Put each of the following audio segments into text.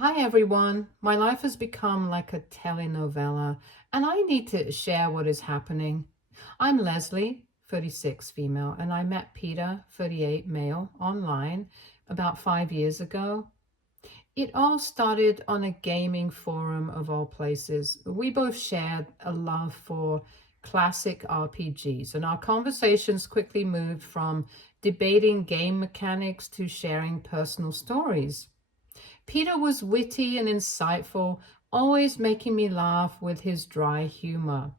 Hi everyone. My life has become like a telenovela, and I need to share what is happening. I'm Leslie, 36 female, and I met Peter, 38 male, online about 5 years ago. It all started on a gaming forum of all places. We both shared a love for classic RPGs, and our conversations quickly moved from debating game mechanics to sharing personal stories. Peter was witty and insightful, always making me laugh with his dry humor.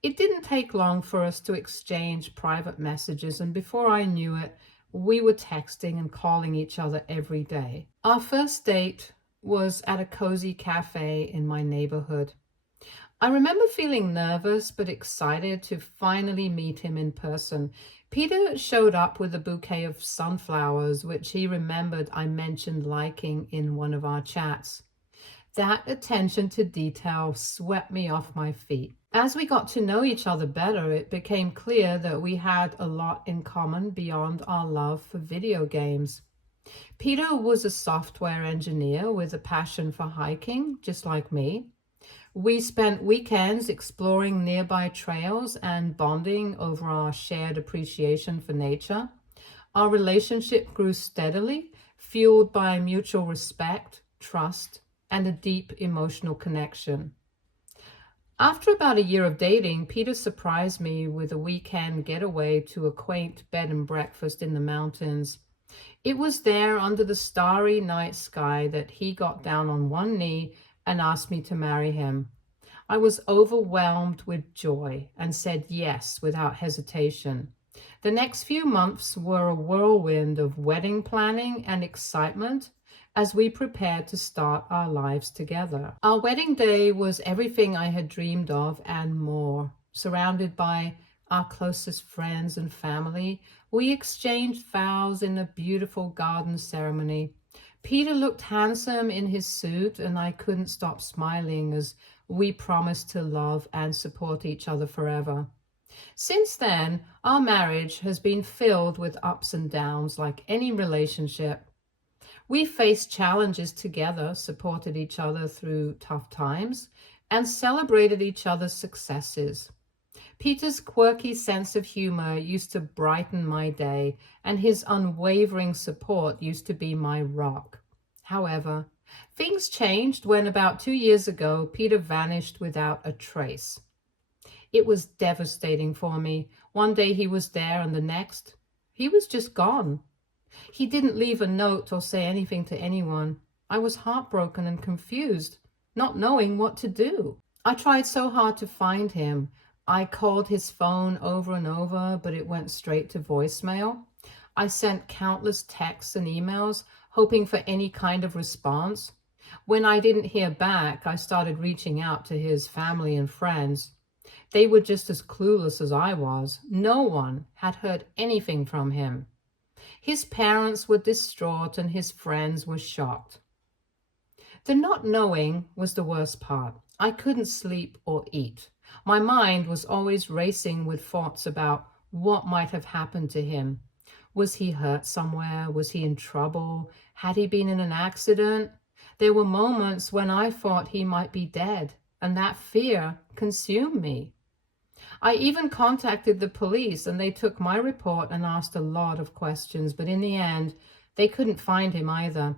It didn't take long for us to exchange private messages, and before I knew it, we were texting and calling each other every day. Our first date was at a cozy cafe in my neighborhood. I remember feeling nervous but excited to finally meet him in person. Peter showed up with a bouquet of sunflowers, which he remembered I mentioned liking in one of our chats. That attention to detail swept me off my feet. As we got to know each other better, it became clear that we had a lot in common beyond our love for video games. Peter was a software engineer with a passion for hiking, just like me. We spent weekends exploring nearby trails and bonding over our shared appreciation for nature. Our relationship grew steadily, fueled by mutual respect, trust, and a deep emotional connection. After about a year of dating, Peter surprised me with a weekend getaway to a quaint bed and breakfast in the mountains. It was there under the starry night sky that he got down on one knee and asked me to marry him. I was overwhelmed with joy and said yes without hesitation. The next few months were a whirlwind of wedding planning and excitement as we prepared to start our lives together. Our wedding day was everything I had dreamed of and more. Surrounded by our closest friends and family, we exchanged vows in a beautiful garden ceremony. Peter looked handsome in his suit, and I couldn't stop smiling as we promised to love and support each other forever. Since then, our marriage has been filled with ups and downs like any relationship. We faced challenges together, supported each other through tough times, and celebrated each other's successes. Peter's quirky sense of humor used to brighten my day, and his unwavering support used to be my rock. However, things changed when about 2 years ago, Peter vanished without a trace. It was devastating for me. One day he was there, and the next, he was just gone. He didn't leave a note or say anything to anyone. I was heartbroken and confused, not knowing what to do. I tried so hard to find him. I called his phone over and over, but it went straight to voicemail. I sent countless texts and emails, hoping for any kind of response. When I didn't hear back, I started reaching out to his family and friends. They were just as clueless as I was. No one had heard anything from him. His parents were distraught and his friends were shocked. The not knowing was the worst part. I couldn't sleep or eat. My mind was always racing with thoughts about what might have happened to him. Was he hurt somewhere? Was he in trouble? Had he been in an accident? There were moments when I thought he might be dead, and that fear consumed me. I even contacted the police, and they took my report and asked a lot of questions, but in the end, they couldn't find him either.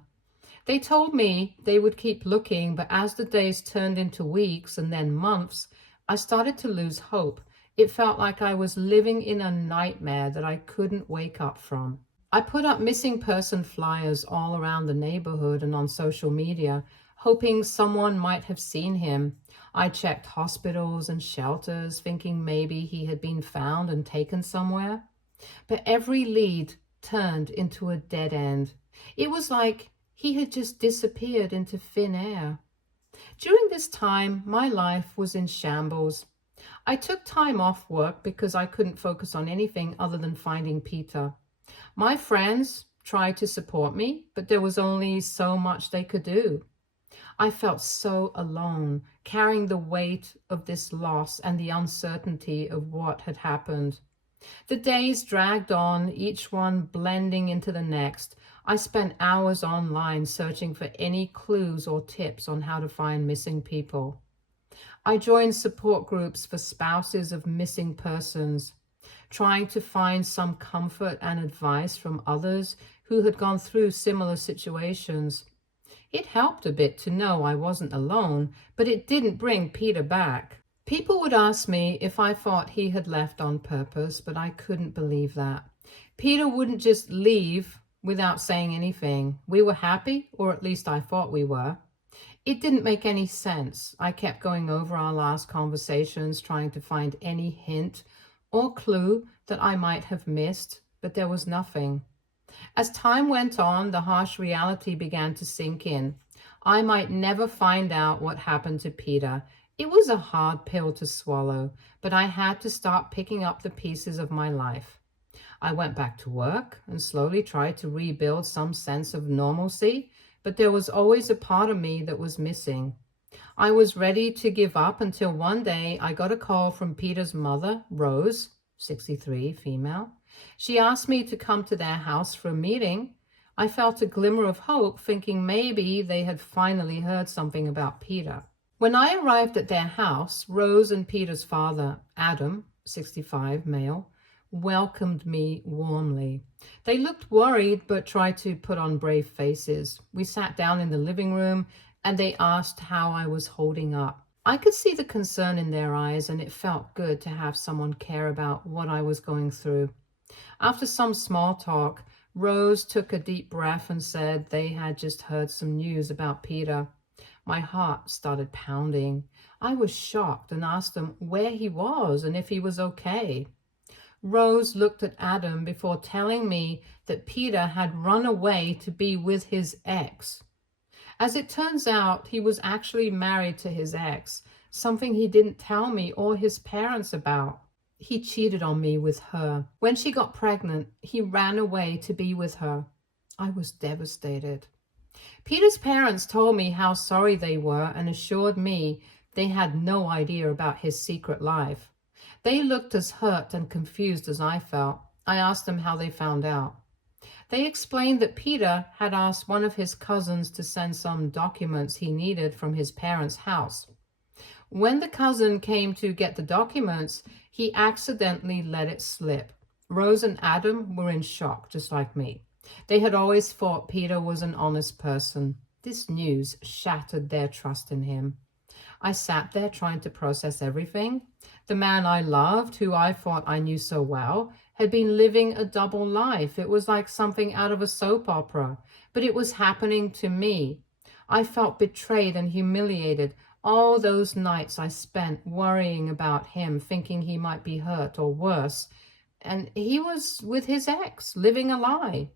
They told me they would keep looking, but as the days turned into weeks and then months, I started to lose hope. It felt like I was living in a nightmare that I couldn't wake up from. I put up missing person flyers all around the neighborhood and on social media, hoping someone might have seen him. I checked hospitals and shelters, thinking maybe he had been found and taken somewhere. But every lead turned into a dead end. It was like he had just disappeared into thin air. During this time, my life was in shambles. I took time off work because I couldn't focus on anything other than finding Peter. My friends tried to support me, but there was only so much they could do. I felt so alone, carrying the weight of this loss and the uncertainty of what had happened. The days dragged on, each one blending into the next. I spent hours online searching for any clues or tips on how to find missing people. I joined support groups for spouses of missing persons, trying to find some comfort and advice from others who had gone through similar situations. It helped a bit to know I wasn't alone, but it didn't bring Peter back. People would ask me if I thought he had left on purpose, but I couldn't believe that. Peter wouldn't just leave without saying anything. We were happy, or at least I thought we were. It didn't make any sense. I kept going over our last conversations, trying to find any hint or clue that I might have missed, but there was nothing. As time went on, the harsh reality began to sink in. I might never find out what happened to Peter. It was a hard pill to swallow, but I had to start picking up the pieces of my life. I went back to work and slowly tried to rebuild some sense of normalcy, but there was always a part of me that was missing. I was ready to give up until one day I got a call from Peter's mother, Rose, 63, female. She asked me to come to their house for a meeting. I felt a glimmer of hope, thinking maybe they had finally heard something about Peter. When I arrived at their house, Rose and Peter's father, Adam, 65, male, welcomed me warmly. They looked worried but tried to put on brave faces. We sat down in the living room and they asked how I was holding up. I could see the concern in their eyes, and it felt good to have someone care about what I was going through. After some small talk, Rose took a deep breath and said they had just heard some news about Peter. My heart started pounding. I was shocked and asked him where he was and if he was okay. Rose looked at Adam before telling me that Peter had run away to be with his ex. As it turns out, he was actually married to his ex, something he didn't tell me or his parents about. He cheated on me with her. When she got pregnant, he ran away to be with her. I was devastated. Peter's parents told me how sorry they were and assured me they had no idea about his secret life. They looked as hurt and confused as I felt. I asked them how they found out. They explained that Peter had asked one of his cousins to send some documents he needed from his parents' house. When the cousin came to get the documents, he accidentally let it slip. Rose and Adam were in shock, just like me. They had always thought Peter was an honest person. This news shattered their trust in him. I sat there trying to process everything. The man I loved, who I thought I knew so well, had been living a double life. It was like something out of a soap opera, but it was happening to me. I felt betrayed and humiliated. All those nights I spent worrying about him, thinking he might be hurt or worse. And he was with his ex, living a lie.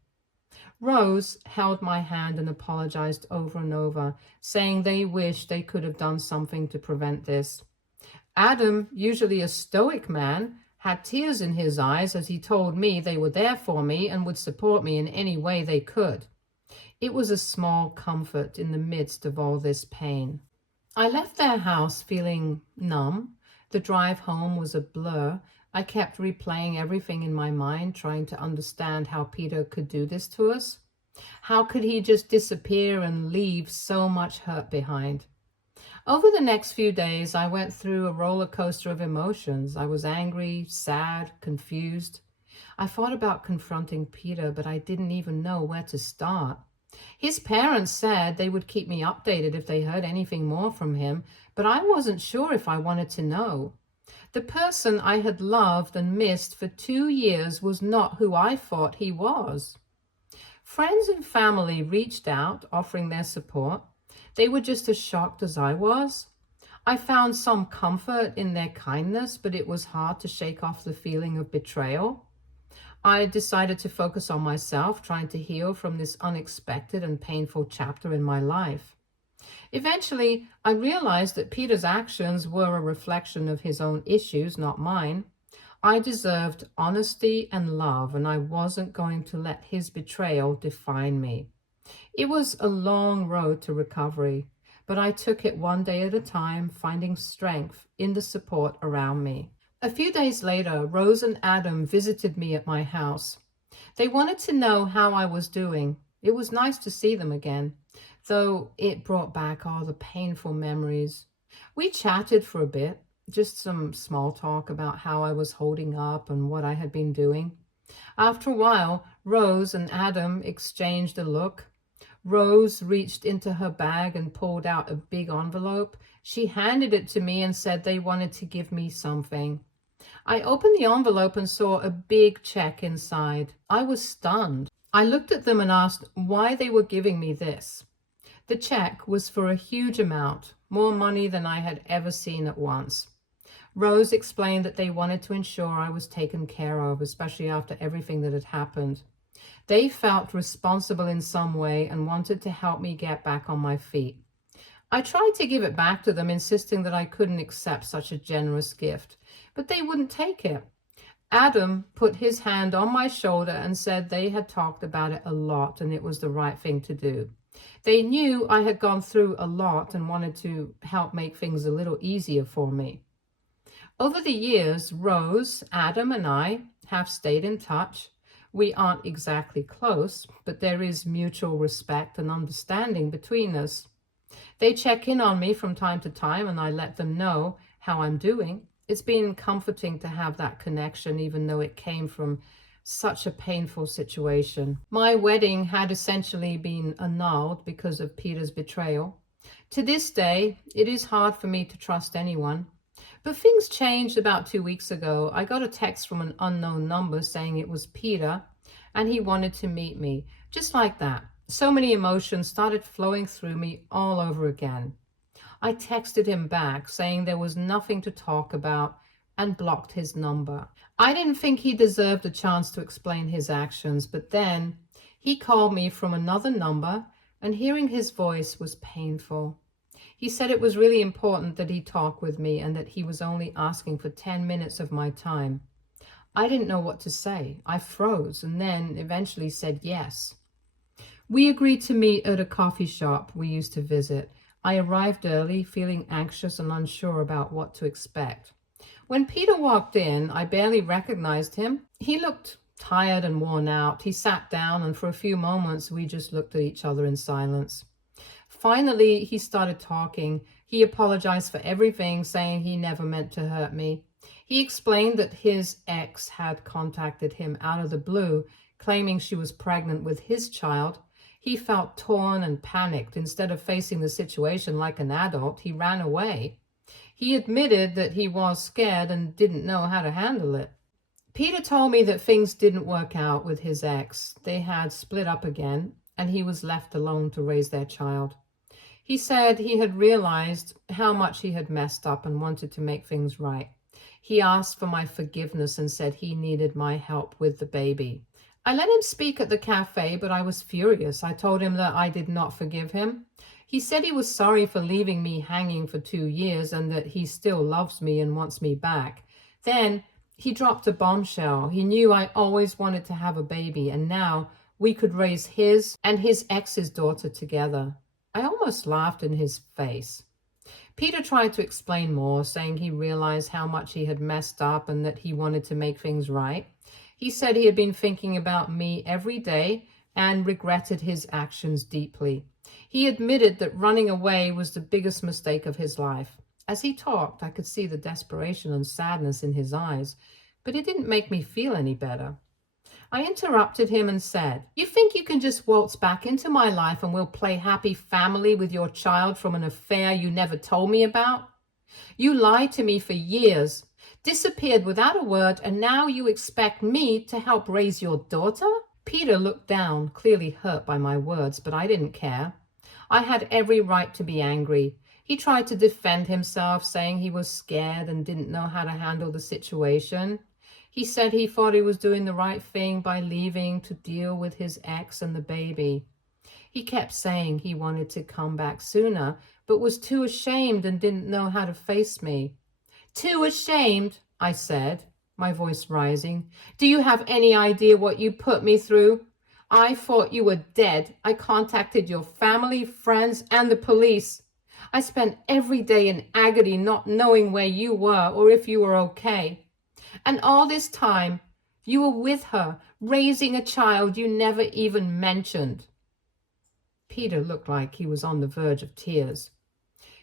Rose held my hand and apologized over and over, saying they wished they could have done something to prevent this. Adam, usually a stoic man, had tears in his eyes as he told me they were there for me and would support me in any way they could. It was a small comfort in the midst of all this pain. I left their house feeling numb. The drive home was a blur. I kept replaying everything in my mind, trying to understand how Peter could do this to us. How could he just disappear and leave so much hurt behind? Over the next few days, I went through a roller coaster of emotions. I was angry, sad, confused. I thought about confronting Peter, but I didn't even know where to start. His parents said they would keep me updated if they heard anything more from him, but I wasn't sure if I wanted to know. The person I had loved and missed for 2 years was not who I thought he was. Friends and family reached out, offering their support. They were just as shocked as I was. I found some comfort in their kindness, but it was hard to shake off the feeling of betrayal. I decided to focus on myself, trying to heal from this unexpected and painful chapter in my life. Eventually, I realized that Peter's actions were a reflection of his own issues, not mine. I deserved honesty and love, and I wasn't going to let his betrayal define me. It was a long road to recovery, but I took it one day at a time, finding strength in the support around me. A few days later, Rose and Adam visited me at my house. They wanted to know how I was doing. It was nice to see them again, though it brought back all the painful memories. We chatted for a bit, just some small talk about how I was holding up and what I had been doing. After a while, Rose and Adam exchanged a look. Rose reached into her bag and pulled out a big envelope. She handed it to me and said they wanted to give me something. I opened the envelope and saw a big check inside. I was stunned. I looked at them and asked why they were giving me this. The check was for a huge amount, more money than I had ever seen at once. Rose explained that they wanted to ensure I was taken care of, especially after everything that had happened. They felt responsible in some way and wanted to help me get back on my feet. I tried to give it back to them, insisting that I couldn't accept such a generous gift, but they wouldn't take it. Adam put his hand on my shoulder and said they had talked about it a lot and it was the right thing to do. They knew I had gone through a lot and wanted to help make things a little easier for me. Over the years, Rose, Adam, and I have stayed in touch. We aren't exactly close, but there is mutual respect and understanding between us. They check in on me from time to time, and I let them know how I'm doing. It's been comforting to have that connection, even though it came from such a painful situation. My wedding had essentially been annulled because of Peter's betrayal. To this day, it is hard for me to trust anyone. But things changed about 2 weeks ago. I got a text from an unknown number saying it was Peter and he wanted to meet me. Just like that. So many emotions started flowing through me all over again. I texted him back saying there was nothing to talk about and blocked his number. I didn't think he deserved a chance to explain his actions, but then he called me from another number and hearing his voice was painful. He said it was really important that he talk with me and that he was only asking for 10 minutes of my time. I didn't know what to say. I froze and then eventually said yes. We agreed to meet at a coffee shop we used to visit. I arrived early, feeling anxious and unsure about what to expect. When Peter walked in, I barely recognized him. He looked tired and worn out. He sat down and for a few moments we just looked at each other in silence. Finally, he started talking. He apologized for everything, saying he never meant to hurt me. He explained that his ex had contacted him out of the blue, claiming she was pregnant with his child. He felt torn and panicked. Instead of facing the situation like an adult, he ran away. He admitted that he was scared and didn't know how to handle it. Peter told me that things didn't work out with his ex. They had split up again, and he was left alone to raise their child. He said he had realized how much he had messed up and wanted to make things right. He asked for my forgiveness and said he needed my help with the baby. I let him speak at the cafe, but I was furious. I told him that I did not forgive him. He said he was sorry for leaving me hanging for 2 years and that he still loves me and wants me back. Then he dropped a bombshell. He knew I always wanted to have a baby, and now we could raise his and his ex's daughter together. I almost laughed in his face. Peter tried to explain more, saying he realized how much he had messed up and that he wanted to make things right. He said he had been thinking about me every day and regretted his actions deeply. He admitted that running away was the biggest mistake of his life. As he talked, I could see the desperation and sadness in his eyes, but it didn't make me feel any better. I interrupted him and said, "You think you can just waltz back into my life and we'll play happy family with your child from an affair you never told me about? You lied to me for years, disappeared without a word, and now you expect me to help raise your daughter?" Peter looked down, clearly hurt by my words, but I didn't care. I had every right to be angry. He tried to defend himself, saying he was scared and didn't know how to handle the situation. He said he thought he was doing the right thing by leaving to deal with his ex and the baby. He kept saying he wanted to come back sooner, but was too ashamed and didn't know how to face me. "Too ashamed?" I said, my voice rising. "Do you have any idea what you put me through? I thought you were dead. I contacted your family, friends, and the police. I spent every day in agony not knowing where you were or if you were okay. And all this time, you were with her, raising a child you never even mentioned." Peter looked like he was on the verge of tears.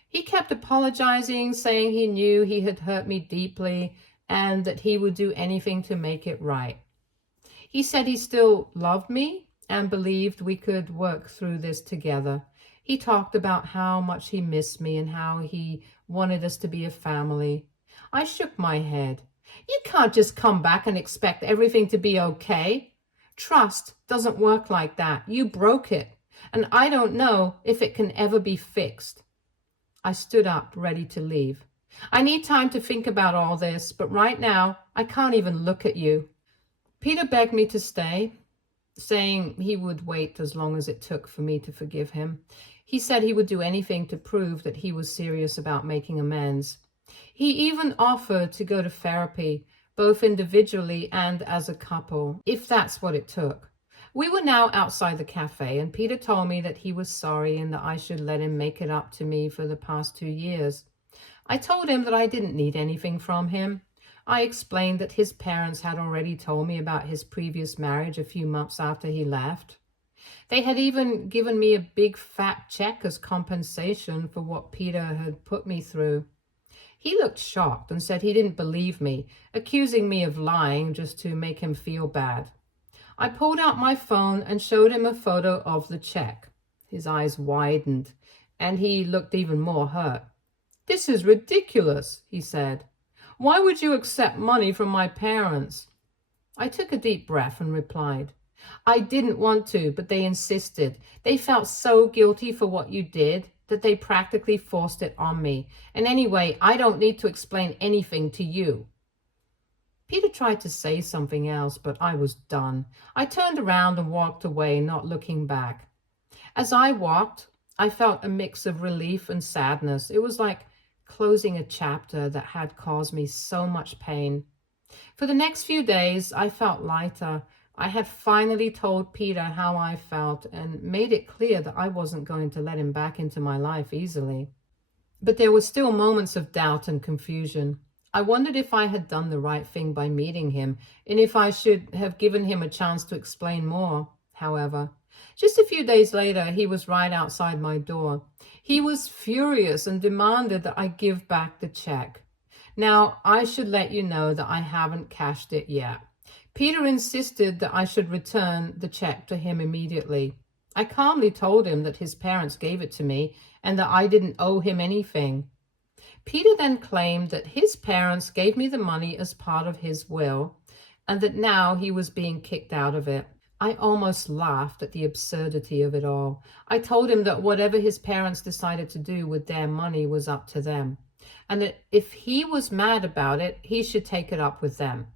He kept apologizing, saying he knew he had hurt me deeply and that he would do anything to make it right. He said he still loved me and believed we could work through this together. He talked about how much he missed me and how he wanted us to be a family. I shook my head. You can't just come back and expect everything to be okay. Trust doesn't work like that. You broke it, and I don't know if it can ever be fixed. I stood up, ready to leave. I need time to think about all this, but right now, I can't even look at you. Peter begged me to stay, saying he would wait as long as it took for me to forgive him. He said he would do anything to prove that he was serious about making amends. He even offered to go to therapy, both individually and as a couple, if that's what it took. We were now outside the cafe, and Peter told me that he was sorry and that I should let him make it up to me for the past 2 years. I told him that I didn't need anything from him. I explained that his parents had already told me about his previous marriage a few months after he left. They had even given me a big fat check as compensation for what Peter had put me through. He looked shocked and said he didn't believe me, accusing me of lying just to make him feel bad. I pulled out my phone and showed him a photo of the check. His eyes widened, and he looked even more hurt. "This is ridiculous," he said. "Why would you accept money from my parents?" I took a deep breath and replied, "I didn't want to, but they insisted. They felt so guilty for what you did that they practically forced it on me. And anyway, I don't need to explain anything to you." Peter tried to say something else, but I was done. I turned around and walked away, not looking back. As I walked, I felt a mix of relief and sadness. It was like closing a chapter that had caused me so much pain. For the next few days, I felt lighter. I had finally told Peter how I felt and made it clear that I wasn't going to let him back into my life easily. But there were still moments of doubt and confusion. I wondered if I had done the right thing by meeting him, and if I should have given him a chance to explain more. However, just a few days later, he was right outside my door. He was furious and demanded that I give back the check. Now, I should let you know that I haven't cashed it yet. Peter insisted that I should return the check to him immediately. I calmly told him that his parents gave it to me and that I didn't owe him anything. Peter then claimed that his parents gave me the money as part of his will and that now he was being kicked out of it. I almost laughed at the absurdity of it all. I told him that whatever his parents decided to do with their money was up to them, and that if he was mad about it, he should take it up with them.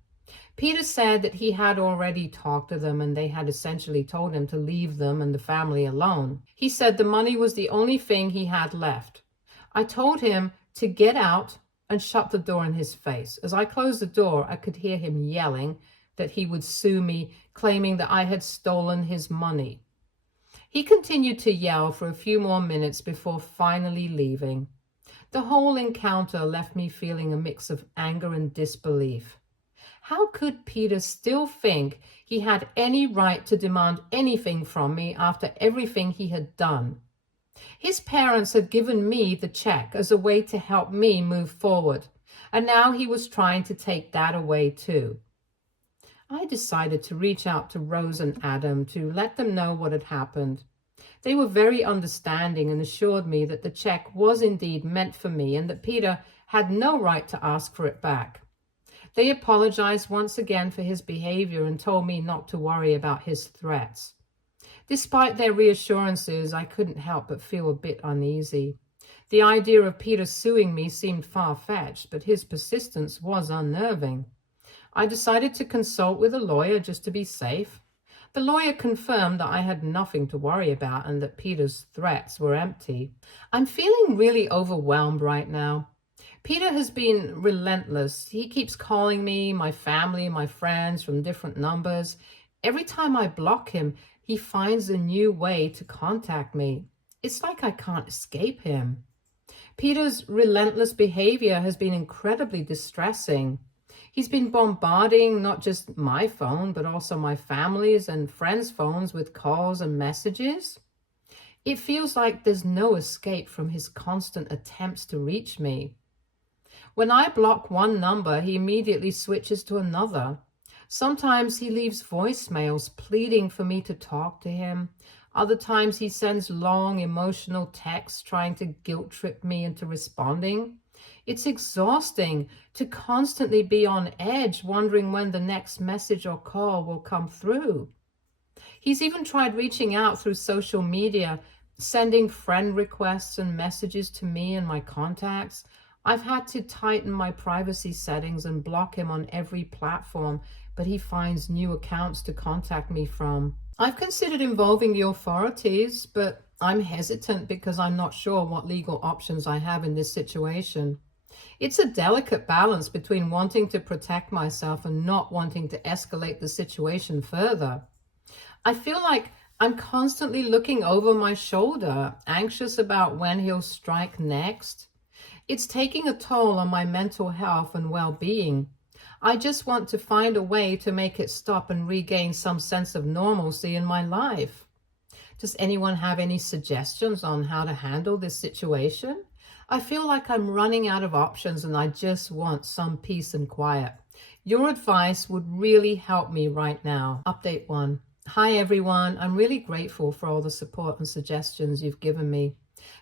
Peter said that he had already talked to them and they had essentially told him to leave them and the family alone. He said the money was the only thing he had left. I told him to get out and shut the door in his face. As I closed the door, I could hear him yelling that he would sue me, claiming that I had stolen his money. He continued to yell for a few more minutes before finally leaving. The whole encounter left me feeling a mix of anger and disbelief. How could Peter still think he had any right to demand anything from me after everything he had done? His parents had given me the check as a way to help me move forward, and now he was trying to take that away too. I decided to reach out to Rose and Adam to let them know what had happened. They were very understanding and assured me that the check was indeed meant for me and that Peter had no right to ask for it back. They apologized once again for his behavior and told me not to worry about his threats. Despite their reassurances, I couldn't help but feel a bit uneasy. The idea of Peter suing me seemed far-fetched, but his persistence was unnerving. I decided to consult with a lawyer just to be safe. The lawyer confirmed that I had nothing to worry about and that Peter's threats were empty. I'm feeling really overwhelmed right now. Peter has been relentless. He keeps calling me, my family, my friends from different numbers. Every time I block him, he finds a new way to contact me. It's like I can't escape him. Peter's relentless behavior has been incredibly distressing. He's been bombarding not just my phone, but also my family's and friends' phones with calls and messages. It feels like there's no escape from his constant attempts to reach me. When I block one number, he immediately switches to another. Sometimes he leaves voicemails pleading for me to talk to him. Other times he sends long emotional texts trying to guilt trip me into responding. It's exhausting to constantly be on edge, wondering when the next message or call will come through. He's even tried reaching out through social media, sending friend requests and messages to me and my contacts. I've had to tighten my privacy settings and block him on every platform, but he finds new accounts to contact me from. I've considered involving the authorities, but I'm hesitant because I'm not sure what legal options I have in this situation. It's a delicate balance between wanting to protect myself and not wanting to escalate the situation further. I feel like I'm constantly looking over my shoulder, anxious about when he'll strike next. It's taking a toll on my mental health and well-being. I just want to find a way to make it stop and regain some sense of normalcy in my life. Does anyone have any suggestions on how to handle this situation? I feel like I'm running out of options and I just want some peace and quiet. Your advice would really help me right now. Update 1. Hi everyone, I'm really grateful for all the support and suggestions you've given me.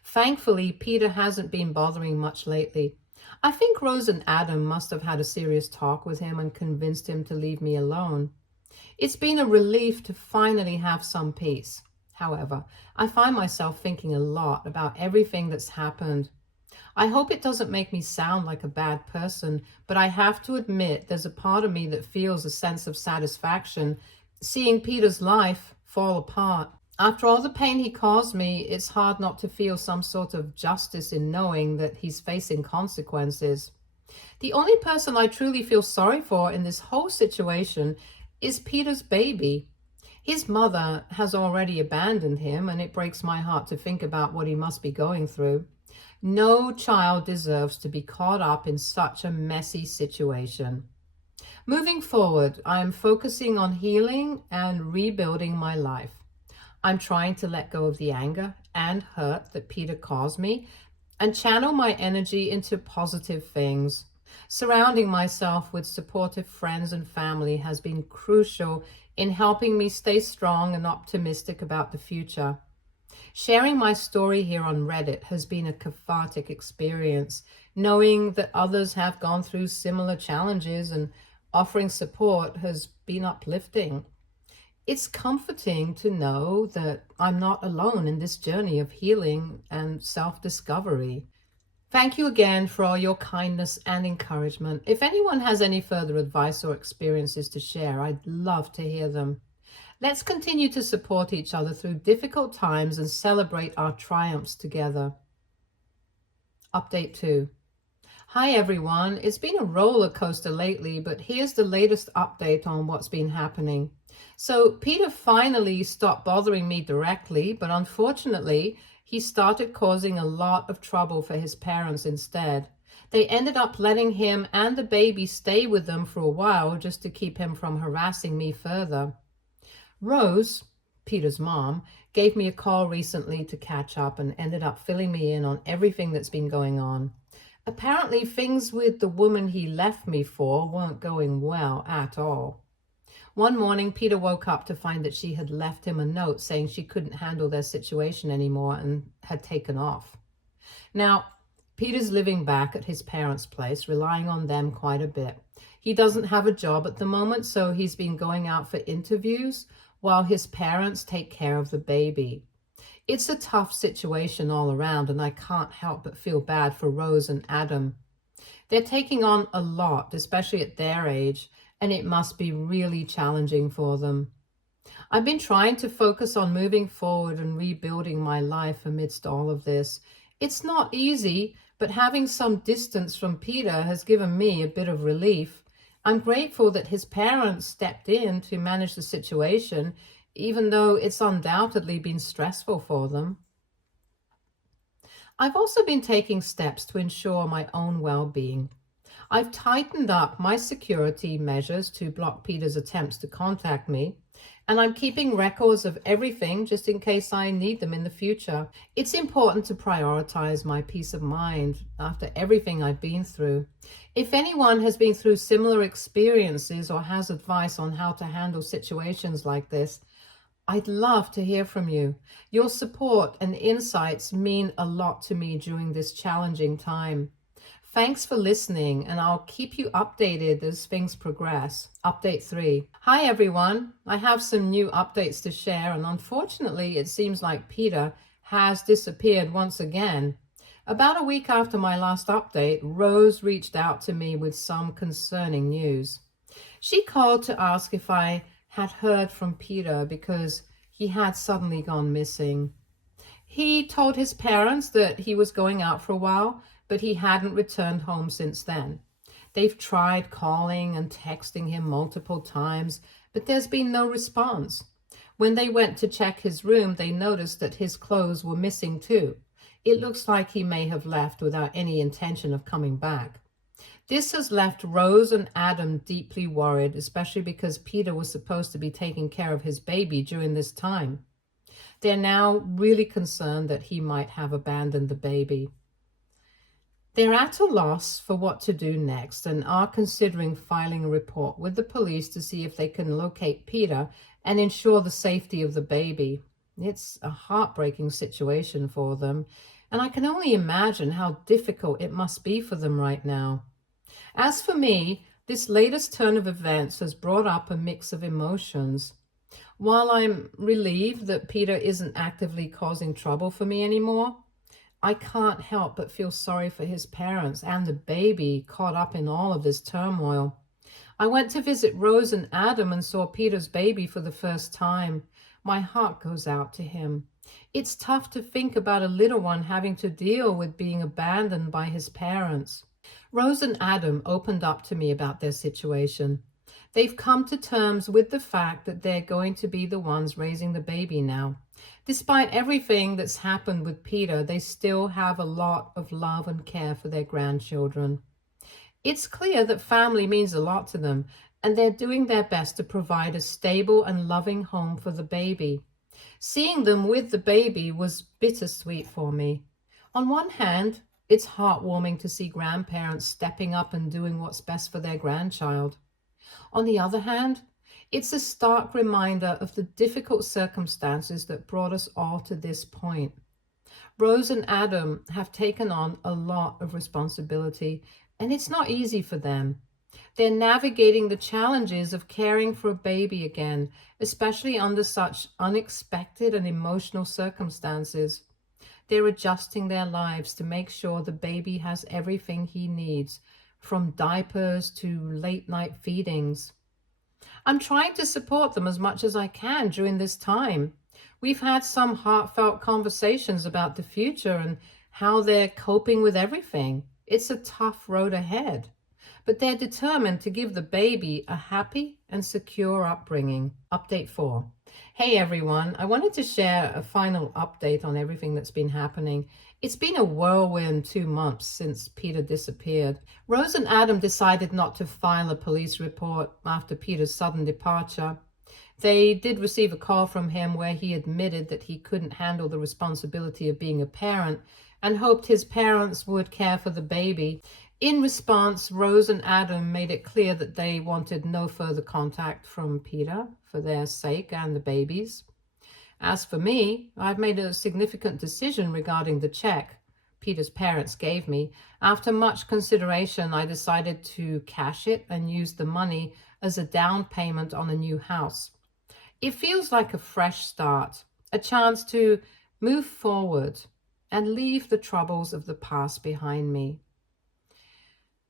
Thankfully, Peter hasn't been bothering much lately. I think Rose and Adam must have had a serious talk with him and convinced him to leave me alone. It's been a relief to finally have some peace. However, I find myself thinking a lot about everything that's happened. I hope it doesn't make me sound like a bad person, but I have to admit there's a part of me that feels a sense of satisfaction seeing Peter's life fall apart. After all the pain he caused me, it's hard not to feel some sort of justice in knowing that he's facing consequences. The only person I truly feel sorry for in this whole situation is Peter's baby. His mother has already abandoned him, and it breaks my heart to think about what he must be going through. No child deserves to be caught up in such a messy situation. Moving forward, I am focusing on healing and rebuilding my life. I'm trying to let go of the anger and hurt that Peter caused me and channel my energy into positive things. Surrounding myself with supportive friends and family has been crucial in helping me stay strong and optimistic about the future. Sharing my story here on Reddit has been a cathartic experience, knowing that others have gone through similar challenges and offering support has been uplifting. It's comforting to know that I'm not alone in this journey of healing and self-discovery. Thank you again for all your kindness and encouragement. If anyone has any further advice or experiences to share, I'd love to hear them. Let's continue to support each other through difficult times and celebrate our triumphs together. Update 2. Hi everyone, it's been a roller coaster lately, but here's the latest update on what's been happening. So Peter finally stopped bothering me directly, but unfortunately, he started causing a lot of trouble for his parents instead. They ended up letting him and the baby stay with them for a while just to keep him from harassing me further. Rose, Peter's mom, gave me a call recently to catch up and ended up filling me in on everything that's been going on. Apparently, things with the woman he left me for weren't going well at all. One morning, Peter woke up to find that she had left him a note saying she couldn't handle their situation anymore and had taken off. Now, Peter's living back at his parents' place, relying on them quite a bit. He doesn't have a job at the moment, so he's been going out for interviews while his parents take care of the baby. It's a tough situation all around, and I can't help but feel bad for Rose and Adam. They're taking on a lot, especially at their age, and it must be really challenging for them. I've been trying to focus on moving forward and rebuilding my life amidst all of this. It's not easy, but having some distance from Peter has given me a bit of relief. I'm grateful that his parents stepped in to manage the situation, even though it's undoubtedly been stressful for them. I've also been taking steps to ensure my own well-being. I've tightened up my security measures to block Peter's attempts to contact me, And I'm keeping records of everything just in case I need them in the future. It's important to prioritize my peace of mind after everything I've been through. If anyone has been through similar experiences or has advice on how to handle situations like this, I'd love to hear from you. Your support and insights mean a lot to me during this challenging time. Thanks for listening, and I'll keep you updated as things progress. Update 3. Hi everyone. I have some new updates to share, and unfortunately, it seems like Peter has disappeared once again. About a week after my last update, Rose reached out to me with some concerning news. She called to ask if I had heard from Peter because he had suddenly gone missing. He told his parents that he was going out for a while, but he hadn't returned home since then. They've tried calling and texting him multiple times, but there's been no response. When they went to check his room, they noticed that his clothes were missing too. It looks like he may have left without any intention of coming back. This has left Rose and Adam deeply worried, especially because Peter was supposed to be taking care of his baby during this time. They're now really concerned that he might have abandoned the baby. They're at a loss for what to do next and are considering filing a report with the police to see if they can locate Peter and ensure the safety of the baby. It's a heartbreaking situation for them, and I can only imagine how difficult it must be for them right now. As for me, this latest turn of events has brought up a mix of emotions. While I'm relieved that Peter isn't actively causing trouble for me anymore, I can't help but feel sorry for his parents and the baby caught up in all of this turmoil. I went to visit Rose and Adam and saw Peter's baby for the first time. My heart goes out to him. It's tough to think about a little one having to deal with being abandoned by his parents. Rose and Adam opened up to me about their situation. They've come to terms with the fact that they're going to be the ones raising the baby now. Despite everything that's happened with Peter, they still have a lot of love and care for their grandchildren. It's clear that family means a lot to them, and they're doing their best to provide a stable and loving home for the baby. Seeing them with the baby was bittersweet for me. On one hand, it's heartwarming to see grandparents stepping up and doing what's best for their grandchild. On the other hand, it's a stark reminder of the difficult circumstances that brought us all to this point. Rose and Adam have taken on a lot of responsibility, and it's not easy for them. They're navigating the challenges of caring for a baby again, especially under such unexpected and emotional circumstances. They're adjusting their lives to make sure the baby has everything he needs, from diapers to late night feedings. I'm trying to support them as much as I can during this time. We've had some heartfelt conversations about the future and how they're coping with everything. It's a tough road ahead, but they're determined to give the baby a happy and secure upbringing. Update 4. Hey everyone, I wanted to share a final update on everything that's been happening. It's been a whirlwind 2 months since Peter disappeared. Rose and Adam decided not to file a police report after Peter's sudden departure. They did receive a call from him where he admitted that he couldn't handle the responsibility of being a parent and hoped his parents would care for the baby. In response, Rose and Adam made it clear that they wanted no further contact from Peter for their sake and the baby's. As for me, I've made a significant decision regarding the check Peter's parents gave me. After much consideration, I decided to cash it and use the money as a down payment on a new house. It feels like a fresh start, a chance to move forward and leave the troubles of the past behind me.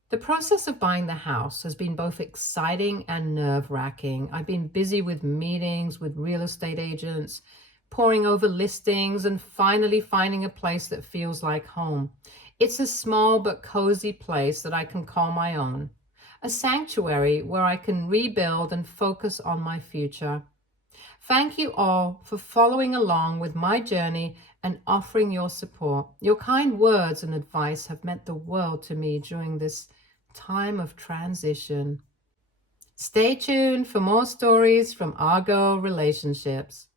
The process of buying the house has been both exciting and nerve-wracking. I've been busy with meetings with real estate agents, poring over listings, and finally finding a place that feels like home. It's a small but cozy place that I can call my own, a sanctuary where I can rebuild and focus on my future. Thank you all for following along with my journey and offering your support. Your kind words and advice have meant the world to me during this time of transition. Stay tuned for more stories from our girl relationships.